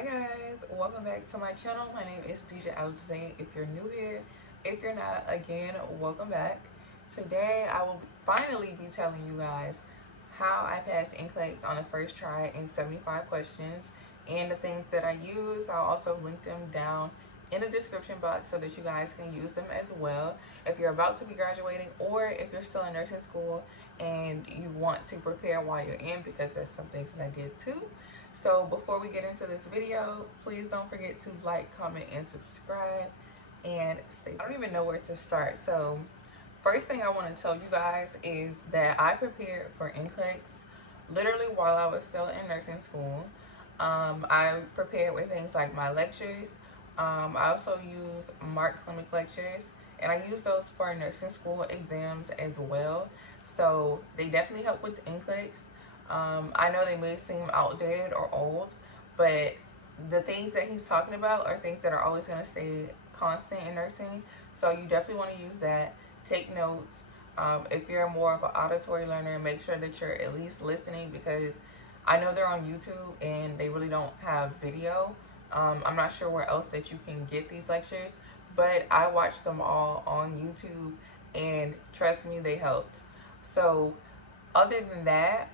Hi guys, welcome back to my channel. My name is DJ Alexander. If you're new here, if you're not, again, welcome back. Today I will finally be telling you guys how I passed Nclex on the first try in 75 questions and the things that I use. I'll also link them down in the description box so that you guys can use them as well if you're about to be graduating or if you're still in nursing school and you want to prepare while you're in, because that's some things that I did too. So before we get into this video, please don't forget to like, comment, and subscribe, and stay tuned. I don't even know where to start. So first thing I want to tell you guys is that I prepared for Nclex literally while I was still in nursing school. I prepared with things like my lectures. I also use Klimek lectures, and I use those for nursing school exams as well. So they definitely help with Nclex. I know they may seem outdated or old, but the things that he's talking about are things that are always going to stay constant in nursing. So you definitely want to use that. Take notes. If you're more of an auditory learner, make sure that you're at least listening, because I know they're on YouTube and they really don't have video. I'm not sure where else that you can get these lectures, but I watched them all on YouTube, and trust me, they helped. So other than that,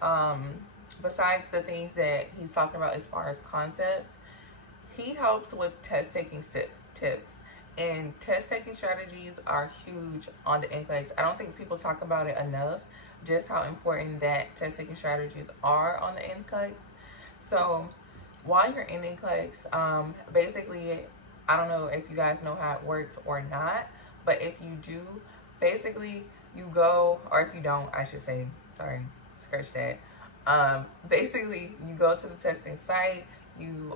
besides the things that he's talking about as far as concepts, he helps with test taking tips, and test taking strategies are huge on the Nclex. I don't think people talk about it enough, just how important that test taking strategies are on the Nclex. So while you're in Nclex, basically, I don't know if you guys know how it works or not, but if you do, basically you go, or if you don't, I should say, sorry, scratch that. Basically, you go to the testing site, you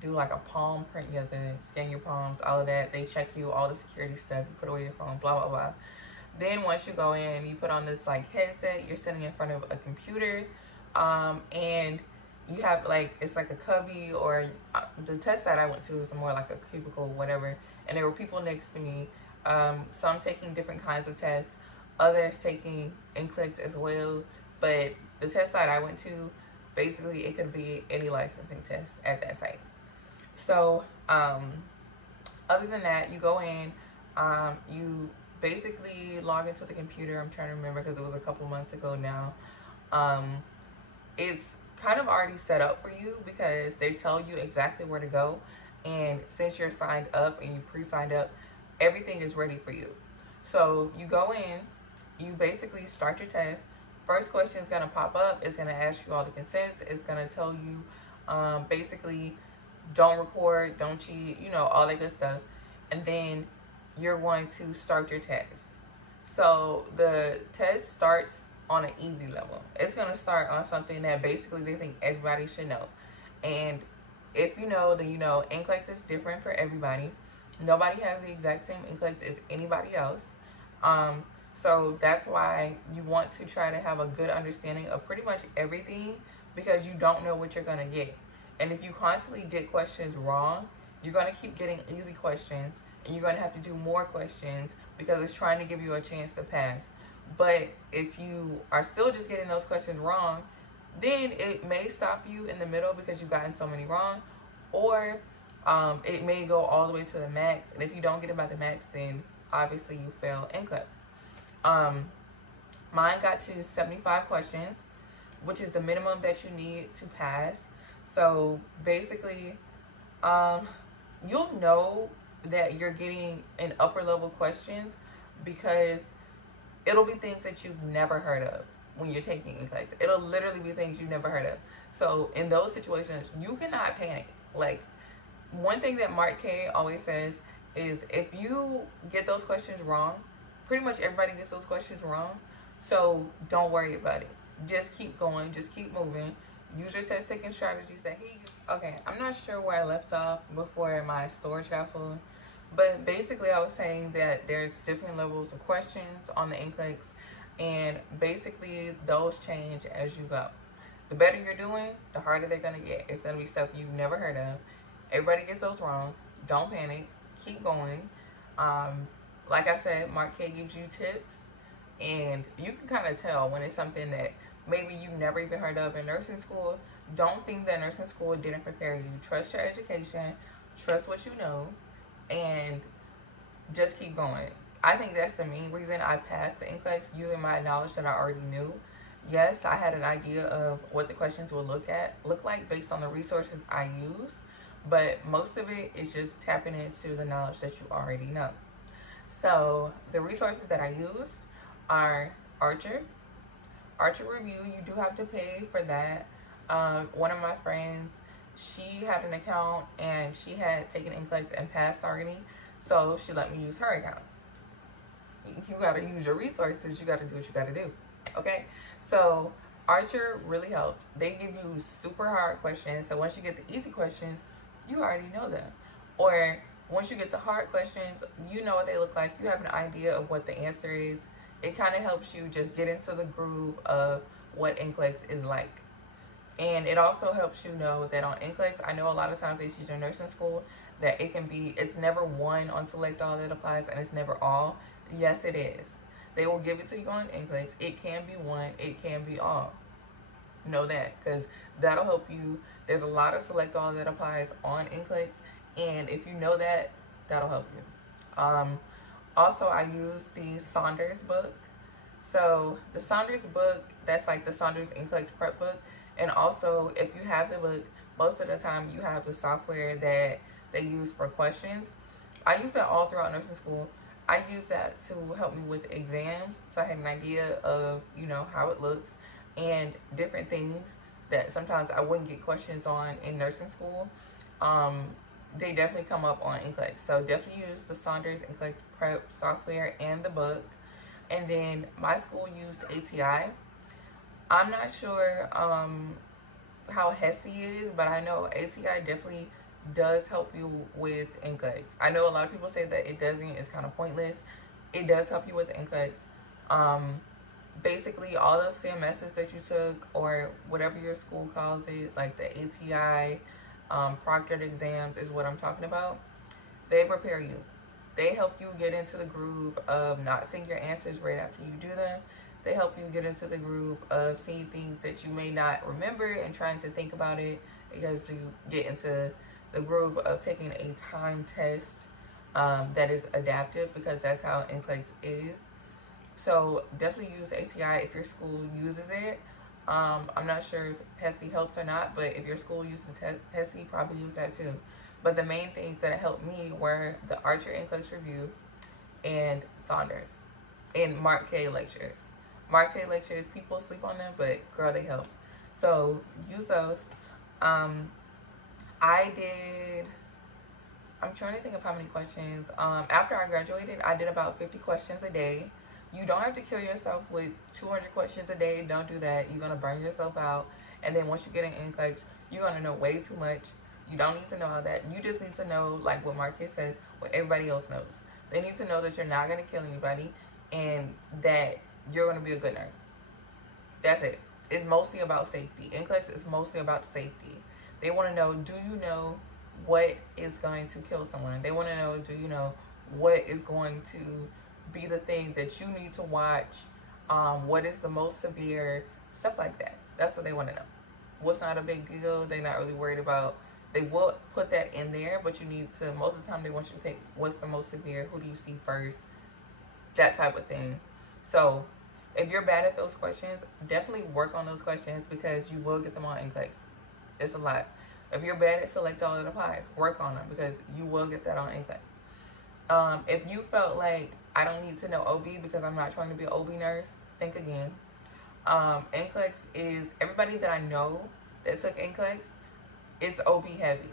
do like a palm print, you have to scan your palms, all of that. They check you, all the security stuff, you put away your phone, blah, blah, blah. Then once you go in, you put on this like headset, you're sitting in front of a computer, and you have like, it's like a cubby, or the test site I went to was more like a cubicle, whatever, and there were people next to me, some taking different kinds of tests, others taking Nclex as well. But the test site I went to, basically it could be any licensing test at that site. So other than that, you go in, you basically log into the computer. I'm trying to remember because it was a couple months ago now. It's kind of already set up for you because they tell you exactly where to go, and since you're signed up and you pre-signed up, everything is ready for you. So you go in, you basically start your test. First question is going to pop up. It's going to ask you all the consents. It's going to tell you basically don't record, don't cheat, you know, all that good stuff. And then you're going to start your test. So the test starts on an easy level. It's going to start on something that basically they think everybody should know. And if you know, then you know Nclex is different for everybody. Nobody has the exact same Nclex as anybody else. So that's why you want to try to have a good understanding of pretty much everything, because you don't know what you're going to get. And if you constantly get questions wrong, you're going to keep getting easy questions, and you're going to have to do more questions because it's trying to give you a chance to pass. But if you are still just getting those questions wrong, then it may stop you in the middle because you've gotten so many wrong, or it may go all the way to the max. And if you don't get it by the max, then obviously you fail Nclex. Mine got to 75 questions, which is the minimum that you need to pass. So basically, you'll know that you're getting an upper level questions because it'll be things that you've never heard of when you're taking Nclex. It'll literally be things you've never heard of. So in those situations, you cannot panic. Like, one thing that Mark K always says is if you get those questions wrong, pretty much everybody gets those questions wrong. So don't worry about it. Just keep going. Just keep moving. Use your test taking strategies that he used. Okay, I'm not sure where I left off before my storage got full. But basically I was saying that there's different levels of questions on the Nclex, and basically those change as you go. The better you're doing, the harder they're going to get. It's going to be stuff you've never heard of. Everybody gets those wrong. Don't panic. Keep going. Like I said, Mark K gives you tips, and you can kind of tell when it's something that maybe you never even heard of in nursing school, don't think that nursing school didn't prepare you. Trust your education, trust what you know, and just keep going. I think that's the main reason I passed the Nclex, using my knowledge that I already knew. Yes, I had an idea of what the questions would look like based on the resources I use, but most of it is just tapping into the knowledge that you already know. So the resources that I used are Archer Review. You do have to pay for that. One of my friends, she had an account and she had taken Nclex and passed targeting, so she let me use her account. You gotta use your resources. You gotta do what you gotta do. Okay, so Archer really helped. They give you super hard questions, so once you get the easy questions, you already know them. Or once you get the hard questions, you know what they look like. You have an idea of what the answer is. It kind of helps you just get into the groove of what Nclex is like. And it also helps you know that on Nclex, I know a lot of times they teach in nursing school that it's never one on select all that applies, and it's never all. Yes, it is. They will give it to you on Nclex. It can be one, it can be all. Know that, because that'll help you. There's a lot of select all that applies on Nclex, and if you know that, that'll help you. Also, I use the Saunders book. So the Saunders book, that's like the Saunders Nclex prep book. And also, if you have the book, most of the time you have the software that they use for questions. I use that all throughout nursing school. I use that to help me with exams, so I had an idea of, you know, how it looks and different things that sometimes I wouldn't get questions on in nursing school. They definitely come up on Nclex. So definitely use the Saunders Nclex prep software and the book. And then my school used ATI. I'm not sure how HESI is, but I know ATI definitely does help you with Nclex. I know a lot of people say that it doesn't, it's kind of pointless. It does help you with Nclex. Basically, all the CMSs that you took, or whatever your school calls it, like the ATI, proctored exams is what I'm talking about. They prepare you. They help you get into the groove of not seeing your answers right after you do them. They help you get into the groove of seeing things that you may not remember and trying to think about it. It helps you get into the groove of taking a time test that is adaptive, because that's how Nclex is. So definitely use ATI if your school uses it. I'm not sure if HESI helps or not, but if your school uses HESI, probably use that too. But the main things that helped me were the Archer Nclex Review and Saunders and Mark K lectures. Mark K lectures, people sleep on them, but girl, they help. So use those. I'm trying to think of how many questions. After I graduated, I did about 50 questions a day. You don't have to kill yourself with 200 questions a day. Don't do that. You're going to burn yourself out. And then once you get an Nclex, you're going to know way too much. You don't need to know all that. You just need to know, like what Marcus says, what everybody else knows. They need to know that you're not going to kill anybody and that you're going to be a good nurse. That's it. It's mostly about safety. Nclex is mostly about safety. They want to know, do you know what is going to kill someone? They want to know, do you know what is going to be the thing that you need to watch? What is the most severe? Stuff like that. That's what they want to know. What's not a big deal? They're not really worried about. They will put that in there, but you need to, most of the time they want you to pick what's the most severe, who do you see first, that type of thing. So if you're bad at those questions, definitely work on those questions, because you will get them on Nclex. It's a lot. If you're bad at select all that applies, work on them, because you will get that on Nclex. If you felt like I don't need to know OB because I'm not trying to be an OB nurse, think again. Nclex is, everybody that I know that took Nclex, it's OB heavy.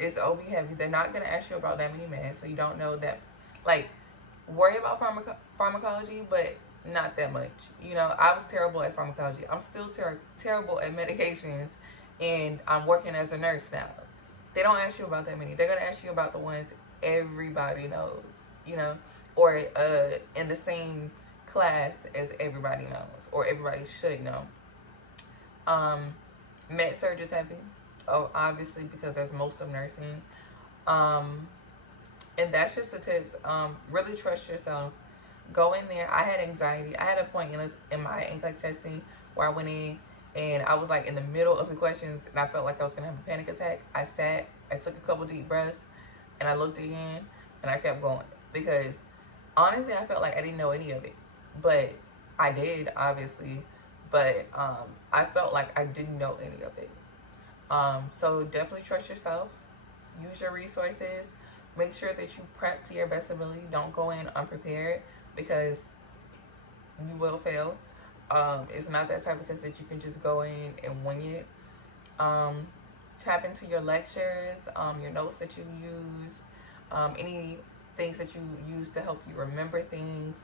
It's OB heavy. They're not going to ask you about that many meds, so you don't know that. Like, worry about pharmacology, but not that much. You know, I was terrible at pharmacology. I'm still terrible at medications, and I'm working as a nurse now. They don't ask you about that many. They're going to ask you about the ones everybody knows, you know, or in the same class as everybody knows, or everybody should know. Med surg is heavy. Oh, obviously, because that's most of nursing. And that's just the tips. Really trust yourself. Go in there. I had anxiety. I had a point in my Nclex testing where I went in and I was like in the middle of the questions, and I felt like I was gonna have a panic attack. I sat, I took a couple deep breaths, and I looked again, and I kept going, because honestly I felt like I didn't know any of it, but I did, obviously, but I felt like I didn't know any of it. So definitely trust yourself, use your resources, make sure that you prep to your best ability. Don't go in unprepared, because you will fail. It's not that type of test that you can just go in and wing it. Tap into your lectures, your notes that you use, any things that you use to help you remember things.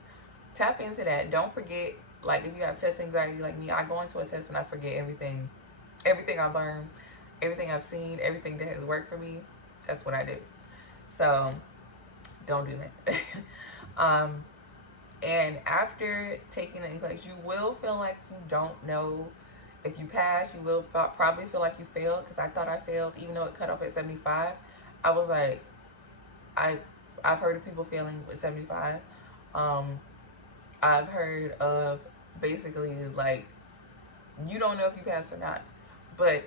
Tap into that. Don't forget, like if you have test anxiety like me, I go into a test and I forget everything I've learned, everything I've seen, everything that has worked for me. That's what I do. So don't do that. And after taking the Nclex, you will feel like you don't know if you passed. You will probably feel like you failed, because I thought I failed, even though it cut off at 75. I was like, I've heard of people failing with 75. I've heard of basically like, you don't know if you passed or not. But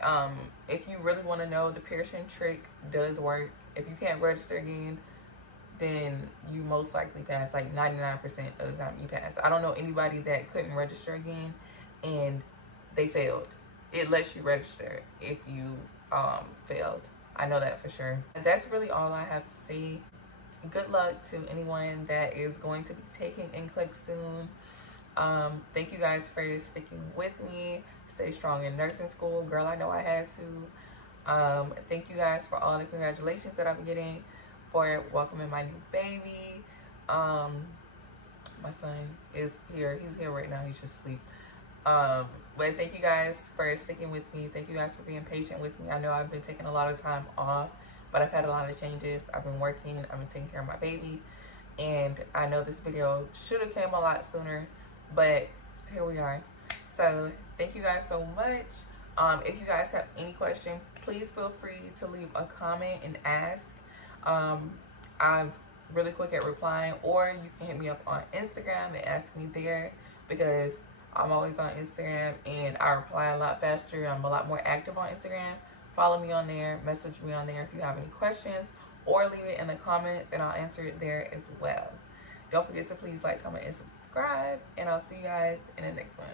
if you really want to know, the Pearson trick does work. If you can't register again, then you most likely pass. Like 99% of the time you pass. I don't know anybody that couldn't register again and they failed. It lets you register if you failed. I know that for sure. And that's really all I have to say. Good luck to anyone that is going to be taking Nclex soon. Thank you guys for sticking with me. Stay strong in nursing school. Girl, I know I had to. Thank you guys for all the congratulations that I'm getting, for welcoming my new baby. My son is here. He's here right now. He's just asleep. But thank you guys for sticking with me. Thank you guys for being patient with me. I know I've been taking a lot of time off, but I've had a lot of changes. I've been working. I've been taking care of my baby. And I know this video should have came a lot sooner, but here we are. So thank you guys so much. If you guys have any question, please feel free to leave a comment and ask. I'm really quick at replying, or you can hit me up on Instagram and ask me there, because I'm always on Instagram and I reply a lot faster. I'm a lot more active on Instagram. Follow me on there, message me on there if you have any questions, or leave it in the comments and I'll answer it there as well. Don't forget to please like, comment, and subscribe, and I'll see you guys in the next one.